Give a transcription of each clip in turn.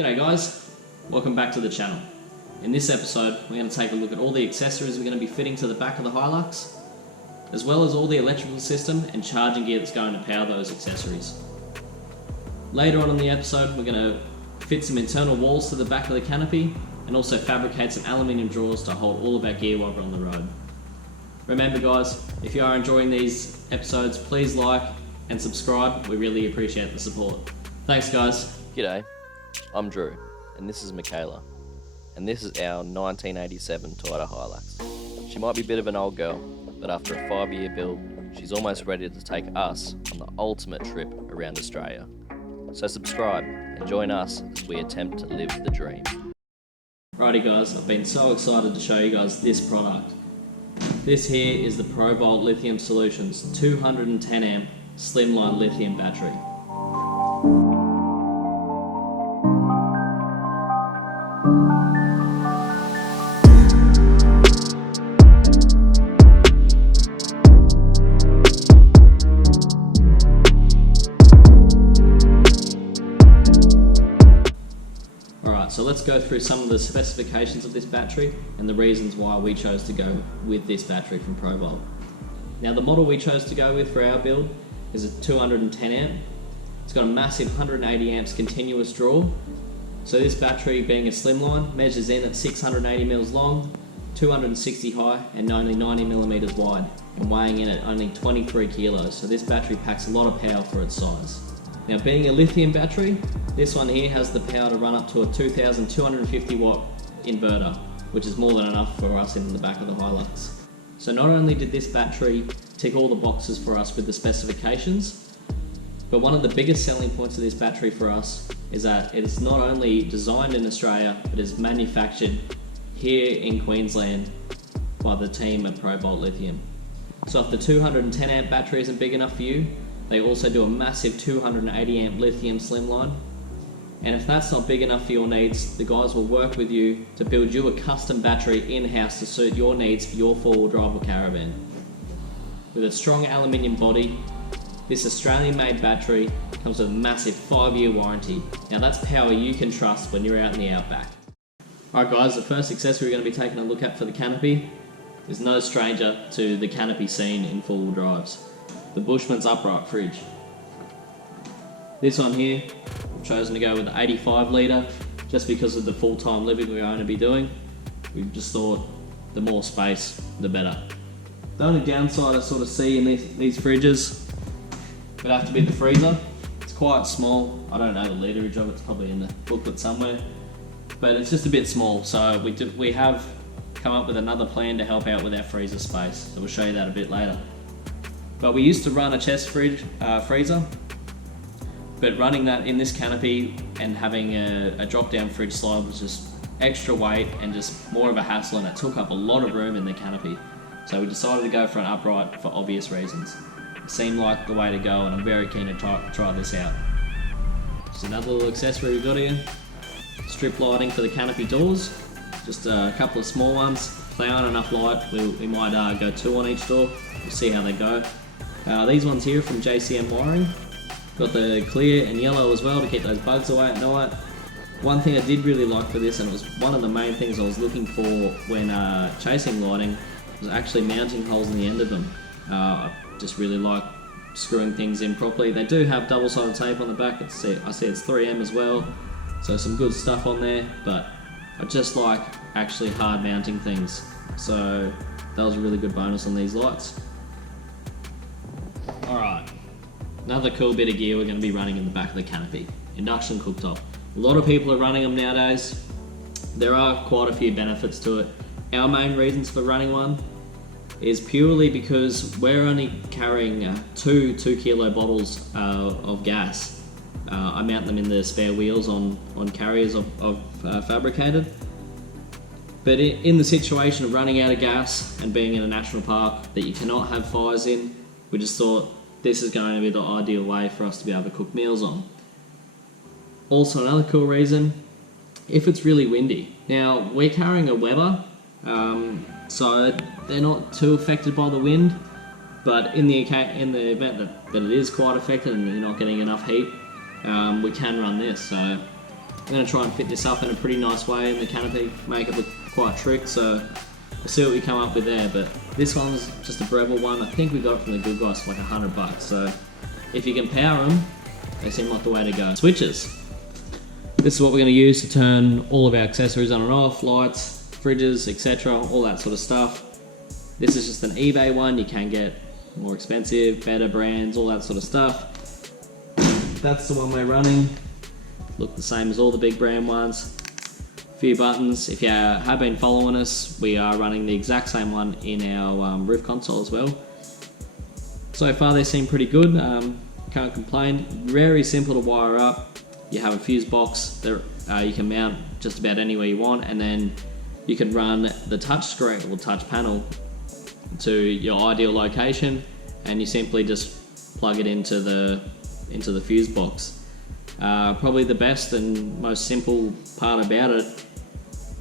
G'day guys, welcome back to the channel. In this episode we're going to take a look at all the accessories we're going to be fitting to the back of the Hilux, as well as all the electrical system and charging gear that's going to power those accessories. Later on in the episode we're going to fit some internal walls to the back of the canopy and also fabricate some aluminium drawers to hold all of our gear while we're on the road. Remember guys, if you are enjoying these episodes, please like and subscribe, we really appreciate the support. Thanks guys. G'day, I'm Drew, and this is Michaela, and this is our 1987 Toyota Hilux. She might be a bit of an old girl, but after a 5-year build, she's almost ready to take us on the ultimate trip around Australia. So subscribe and join us as we attempt to live the dream. Righty guys, I've been so excited to show you guys this product. This here is the Provolt Lithium Solutions 210 amp slimline lithium battery. Alright, so let's go through some of the specifications of this battery and the reasons why we chose to go with this battery from Provolt. Now the model we chose to go with for our build is a 210 amp. It's got a massive 180 amps continuous draw. So this battery, being a slimline, measures in at 680 mils long, 260 high and only 90 millimeters wide, and weighing in at only 23 kilos. So this battery packs a lot of power for its size. Now being a lithium battery, this one here has the power to run up to a 2250 watt inverter, which is more than enough for us in the back of the Hilux. So not only did this battery tick all the boxes for us with the specifications, but one of the biggest selling points of this battery for us is that it is not only designed in Australia, but is manufactured here in Queensland by the team at Provolt Lithium. So if the 210 amp battery isn't big enough for you, they also do a massive 280 amp lithium slimline. And if that's not big enough for your needs, the guys will work with you to build you a custom battery in-house to suit your needs for your four-wheel drive or caravan. With a strong aluminium body, this Australian-made battery comes with a massive 5-year warranty. Now that's power you can trust when you're out in the outback. Alright guys, the first accessory we're going to be taking a look at for the canopy is no stranger to the canopy scene in four-wheel drives. The Bushman's upright fridge. This one here, I've chosen to go with the 85 litre just because of the full-time living we're going to be doing. We've just thought the more space, the better. The only downside I sort of see in these fridges would have to be the freezer. It's quite small. I don't know the literage of it, it's probably in the booklet somewhere. But it's just a bit small, so we have come up with another plan to help out with our freezer space. So we'll show you that a bit later. But we used to run a chest freezer, but running that in this canopy and having a drop-down fridge slide was just extra weight and just more of a hassle, and it took up a lot of room in the canopy. So we decided to go for an upright for obvious reasons. It seemed like the way to go, and I'm very keen to try this out. Just another little accessory we've got here. Strip lighting for the canopy doors. Just a couple of small ones. If they aren't enough light, we might go 2 on each door. We'll see how they go. These ones here from JCM Wiring. Got the clear and yellow as well to keep those bugs away at night. One thing I did really like for this, and it was one of the main things I was looking for when chasing lighting, was actually mounting holes in the end of them. I just really like screwing things in properly. They do have double-sided tape on the back. I see it's 3M as well, so some good stuff on there, but I just like actually hard mounting things. So that was a really good bonus on these lights. Alright, another cool bit of gear we're going to be running in the back of the canopy. Induction cooktop. A lot of people are running them nowadays. There are quite a few benefits to it. Our main reasons for running one is purely because we're only carrying two 2-kilo bottles of gas. I mount them in the spare wheels on carriers I've fabricated. But in the situation of running out of gas and being in a national park that you cannot have fires in, we just thought this is going to be the ideal way for us to be able to cook meals on. Also another cool reason, if it's really windy. Now we're carrying a Weber, so they're not too affected by the wind, but in the event that it is quite affected and you're not getting enough heat, we can run this. So I'm going to try and fit this up in a pretty nice way in the canopy, make it look quite trick, so we'll see what we come up with there. But this one's just a Provolt one. I think we got it from the good guys for like $100, so if you can power them, they seem like the way to go. Switches. This is what we're going to use to turn all of our accessories on and off, lights, fridges, etc., all that sort of stuff. This is just an eBay one. You can get more expensive, better brands, all that sort of stuff. That's the one we're running. Look the same as all the big brand ones. A few buttons. If you have been following us, we are running the exact same one in our roof console as well. So far they seem pretty good. Can't complain. Very simple to wire up. You have a fuse box that you can mount just about anywhere you want, and then you can run the touch screen or touch panel to your ideal location, and you simply just plug it into the fuse box. Probably the best and most simple part about it.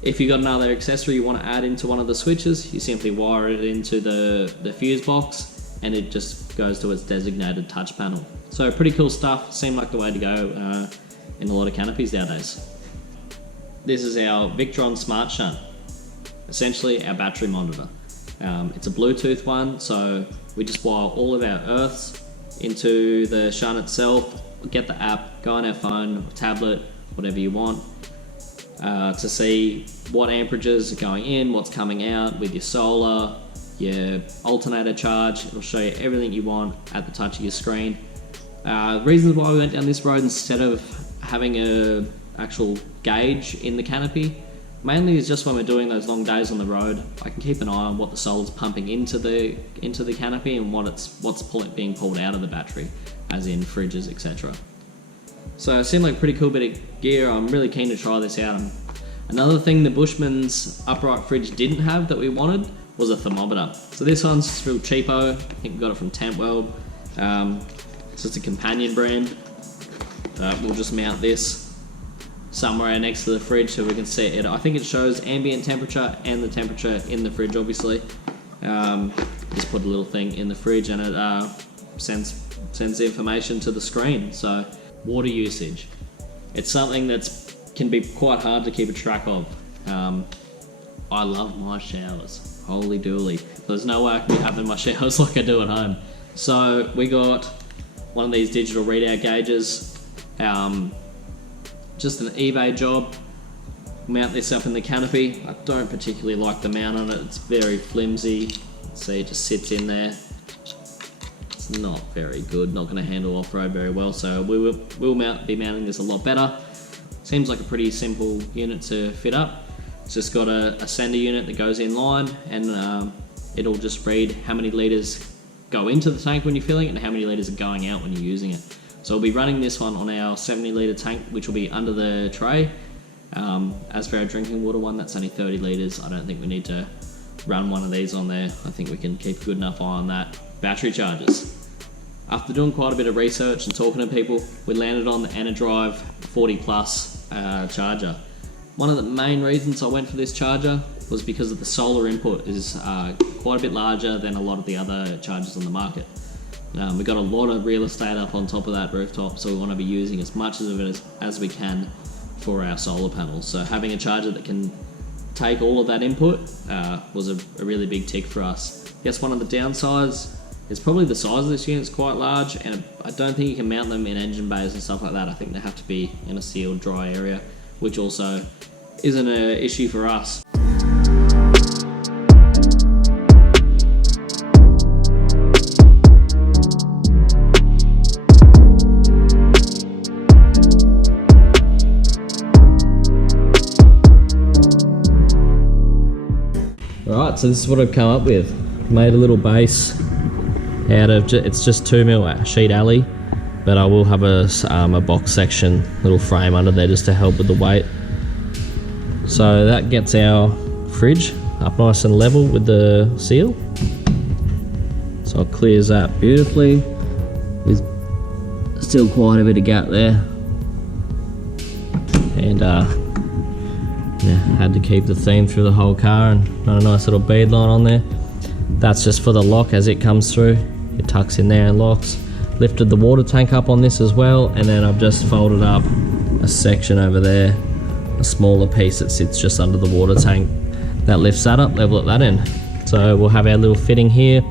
If you've got another accessory you want to add into one of the switches, you simply wire it into the fuse box, and it just goes to its designated touch panel. So pretty cool stuff. Seemed like the way to go in a lot of canopies nowadays. This is our Victron Smart Shunt, essentially our battery monitor. It's a Bluetooth one, so we just wire all of our earths into the shunt itself, get the app, go on our phone, or tablet, whatever you want, to see what amperages are going in, what's coming out with your solar, your alternator charge. It'll show you everything you want at the touch of your screen. Reasons why we went down this road instead of having a actual gauge in the canopy, mainly is just when we're doing those long days on the road, I can keep an eye on what the solar's pumping into the canopy and what's being pulled out of the battery, as in fridges, etc. So it seemed like a pretty cool bit of gear. I'm really keen to try this out. Another thing the Bushman's upright fridge didn't have that we wanted was a thermometer. So this one's just real cheapo. I think we got it from Tent World. It's just a companion brand. We'll just mount this somewhere next to the fridge so we can see it. I think it shows ambient temperature and the temperature in the fridge, obviously. Just put a little thing in the fridge and it sends the information to the screen. So water usage. It's something that can be quite hard to keep a track of. I love my showers. Holy dooly. There's no way I can be having my showers like I do at home. So we got one of these digital readout gauges. Just an eBay job. Mount this up in the canopy. I don't particularly like the mount on it. It's very flimsy. See, it just sits in there. It's not very good. Not going to handle off-road very well. So we'll be mounting this a lot better. Seems like a pretty simple unit to fit up. It's just got a sender unit that goes in line, and it'll just read how many litres go into the tank when you're filling it and how many litres are going out when you're using it. So we'll be running this one on our 70 litre tank, which will be under the tray. As for our drinking water one, that's only 30 litres. I don't think we need to run one of these on there. I think we can keep a good enough eye on that. Battery chargers. After doing quite a bit of research and talking to people, we landed on the Enerdrive 40 Plus charger. One of the main reasons I went for this charger was because of the solar input is quite a bit larger than a lot of the other chargers on the market. We've got a lot of real estate up on top of that rooftop, so we want to be using as much of it as we can for our solar panels. So having a charger that can take all of that input was a really big tick for us. I guess one of the downsides is probably the size of this unit is quite large, and I don't think you can mount them in engine bays and stuff like that. I think they have to be in a sealed, dry area, which also isn't an issue for us. Alright, so this is what I've come up with. Made a little base out of, it's just 2mm sheet alley, but I will have a box section, little frame under there just to help with the weight. So that gets our fridge up nice and level with the seal. So it clears that beautifully. There's still quite a bit of gap there. And yeah, had to keep the theme through the whole car and run a nice little bead line on there. That's just for the lock as it comes through. It tucks in there and locks. Lifted the water tank up on this as well, and then I've just folded up a section over there, a smaller piece that sits just under the water tank that lifts that up, level at that end. So we'll have our little fitting here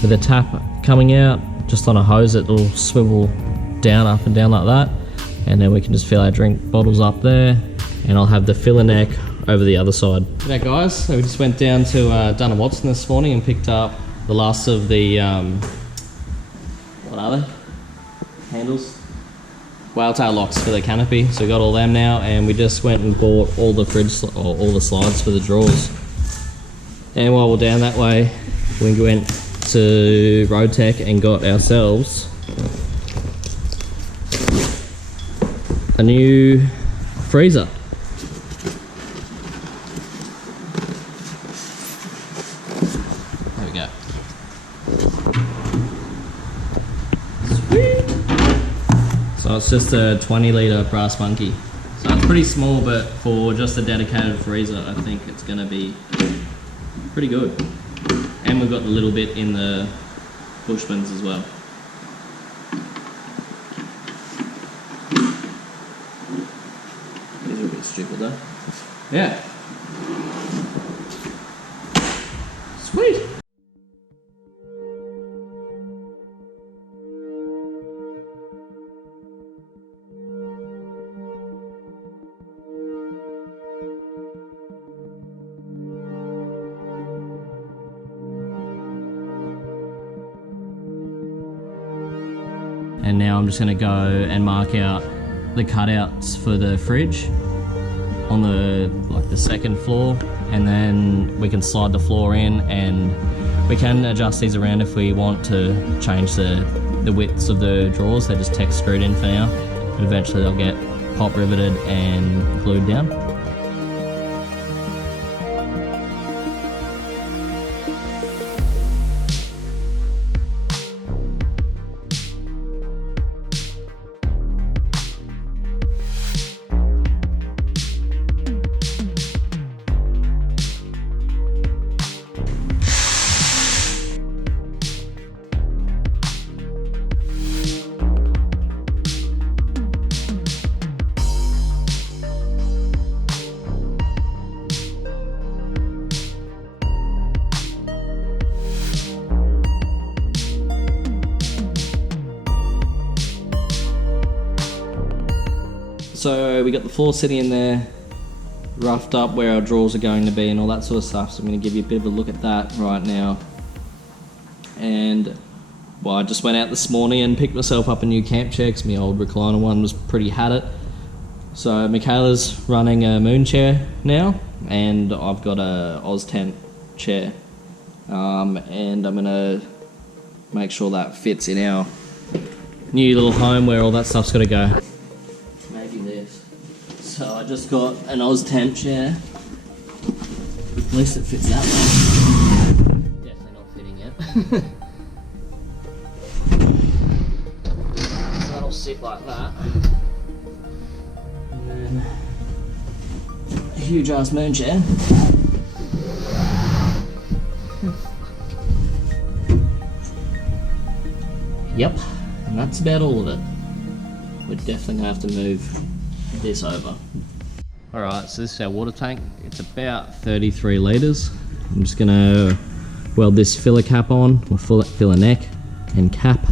with a tap coming out just on a hose that will swivel down, up and down like that, and then we can just fill our drink bottles up there, and I'll have the filler neck over the other side. G'day guys, so we just went down to Dun & Watson this morning and picked up the last of the, what are they? Handles? Whale tail locks for the canopy, so we got all them now, and we just went and bought all the all the slides for the drawers. And while we're down that way, we went to Road Tech and got ourselves a new freezer. There we go. Sweet. So it's just a 20 litre brass monkey. So it's pretty small, but for just a dedicated freezer, I think it's going to be pretty good. And we've got a little bit in the Bushmans as well. These are a bit stupid though. Yeah. Sweet. And now I'm just going to go and mark out the cutouts for the fridge on the second floor, and then we can slide the floor in, and we can adjust these around if we want to change the widths of the drawers. They're just text screwed in for now, and eventually they'll get pop riveted and glued down. So we got the floor sitting in there, roughed up where our drawers are going to be and all that sort of stuff. So I'm going to give you a bit of a look at that right now. And well, I just went out this morning and picked myself up a new camp chair because my old recliner one was pretty had it. So Michaela's running a moon chair now, and I've got a Oz tent chair. And I'm going to make sure that fits in our new little home where all that stuff's got to go. So I just got an Oz tent chair. At least it fits that way. Definitely not fitting yet. So that'll sit like that. And then a huge ass moon chair. Yep, and that's about all of it. We're definitely gonna have to move this over. Alright, so this is our water tank. It's about 33 litres. I'm just gonna weld this filler cap on, or filler neck and cap.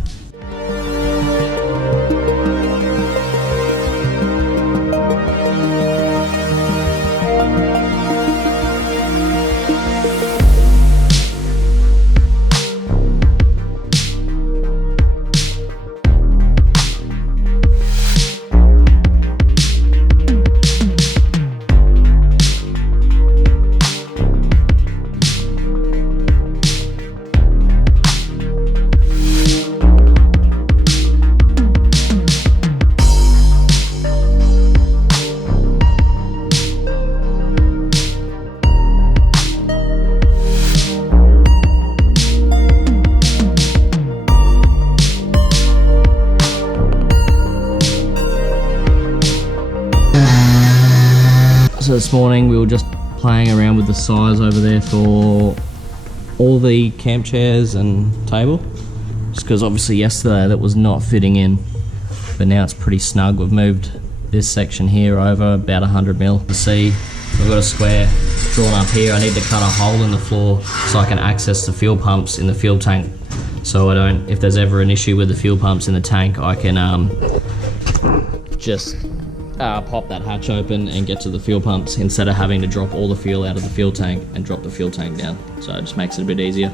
So this morning we were just playing around with the size over there for all the camp chairs and table, just because obviously yesterday that was not fitting in, but now it's pretty snug. We've moved this section here over about 100 mil. You see, I've got a square drawn up here. I need to cut a hole in the floor so I can access the fuel pumps in the fuel tank. So I don't, if there's ever an issue with the fuel pumps in the tank, I can just pop that hatch open and get to the fuel pumps instead of having to drop all the fuel out of the fuel tank and drop the fuel tank down. So it just makes it a bit easier.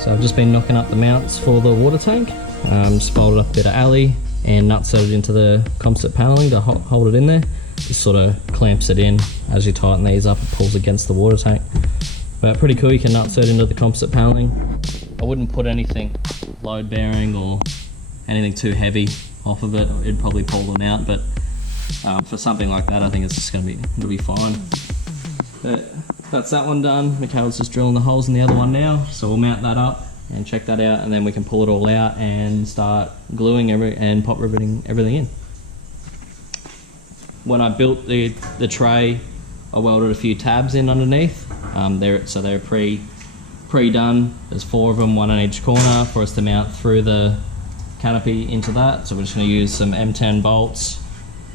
So I've just been knocking up the mounts for the water tank. Just folded up a bit of alley and nutserted into the composite paneling to hold it in there. Just sort of clamps it in. As you tighten these up, it pulls against the water tank. But pretty cool, you can nutsert into the composite paneling. I wouldn't put anything load bearing or anything too heavy off of it. It'd probably pull them out, but for something like that, I think it's just it'll be fine. But that's that one done. Michaela's just drilling the holes in the other one now, so we'll mount that up and check that out, and then we can pull it all out and start gluing and pop riveting everything in. When I built the tray, I welded a few tabs in underneath. They're pre-done. There's 4 of them, 1 on each corner, for us to mount through the canopy into that. So we're just going to use some M10 bolts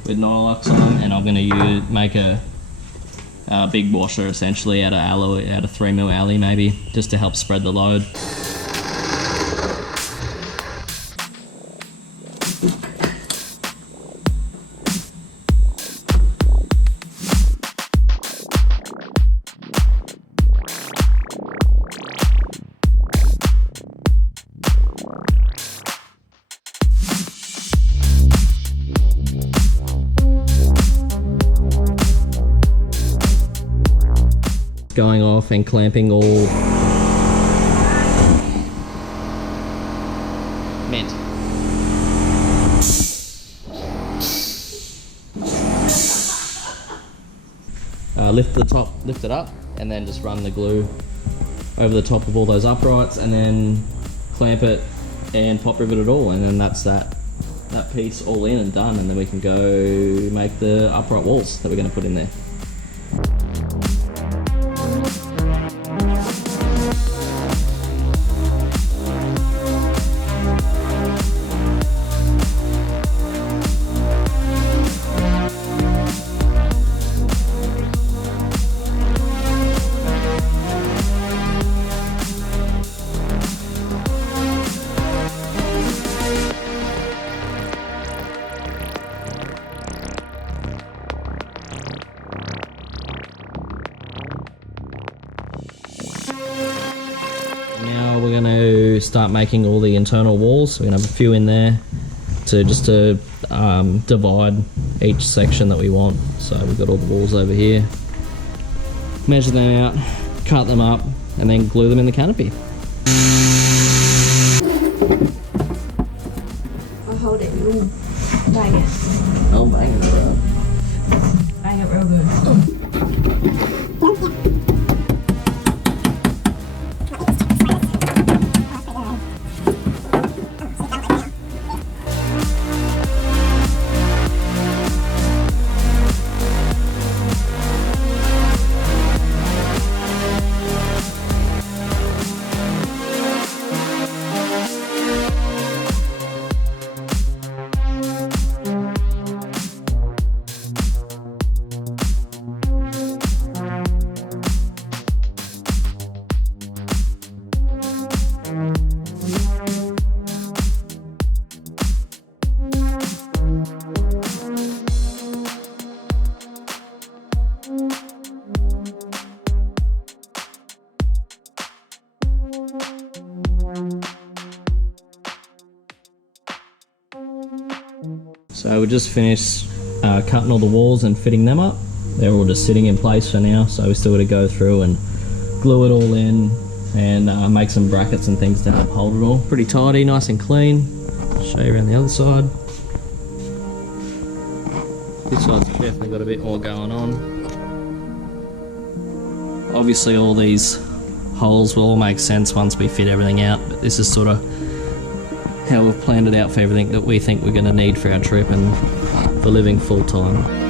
with Nylox on them, and I'm going to make a big washer essentially out of alloy, out of 3mm alloy maybe, just to help spread the load. Going off and clamping all mint. Lift it up, and then just run the glue over the top of all those uprights, and then clamp it and pop rivet it all, and then that's that piece all in and done, and then we can go make the upright walls that we're going to put in there. Now we're going to start making all the internal walls. We're going to have a few in there to divide each section that we want. So we've got all the walls over here. Measure them out, cut them up, and then glue them in the canopy. I'll hold it and we'll bang it. Oh, bang it, bro. Bang it real good. So we just finished cutting all the walls and fitting them up. They're all just sitting in place for now, so we still got to go through and glue it all in and make some brackets and things to help hold it all. Pretty tidy, nice and clean. I'll show you around the other side. This side's definitely got a bit more going on. Obviously all these holes will all make sense once we fit everything out, but this is sort of how we've planned it out for everything that we think we're going to need for our trip, and for living full time.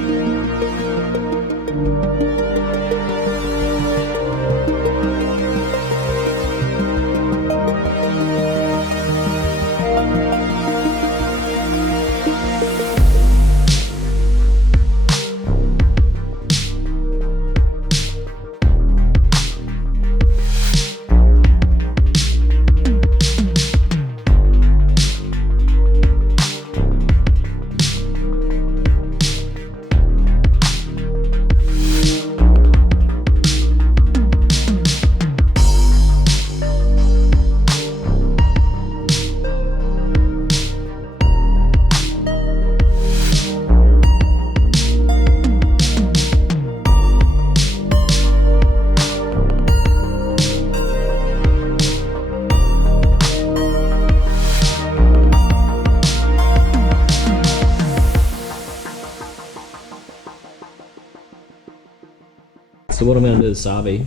So what I'm going to do with Savi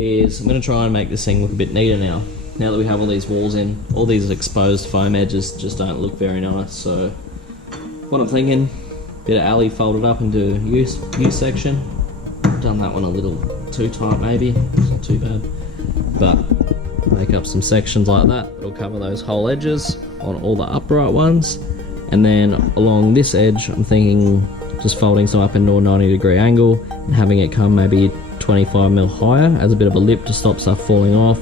is I'm going to try and make this thing look a bit neater now. Now that we have all these walls in, all these exposed foam edges just don't look very nice. So what I'm thinking, bit of alley folded up into use section. Done that one a little too tight maybe, it's not too bad. But make up some sections like that. It'll cover those whole edges on all the upright ones. And then along this edge, I'm thinking just folding some up into a 90-degree angle and having it come maybe 25mm higher as a bit of a lip to stop stuff falling off.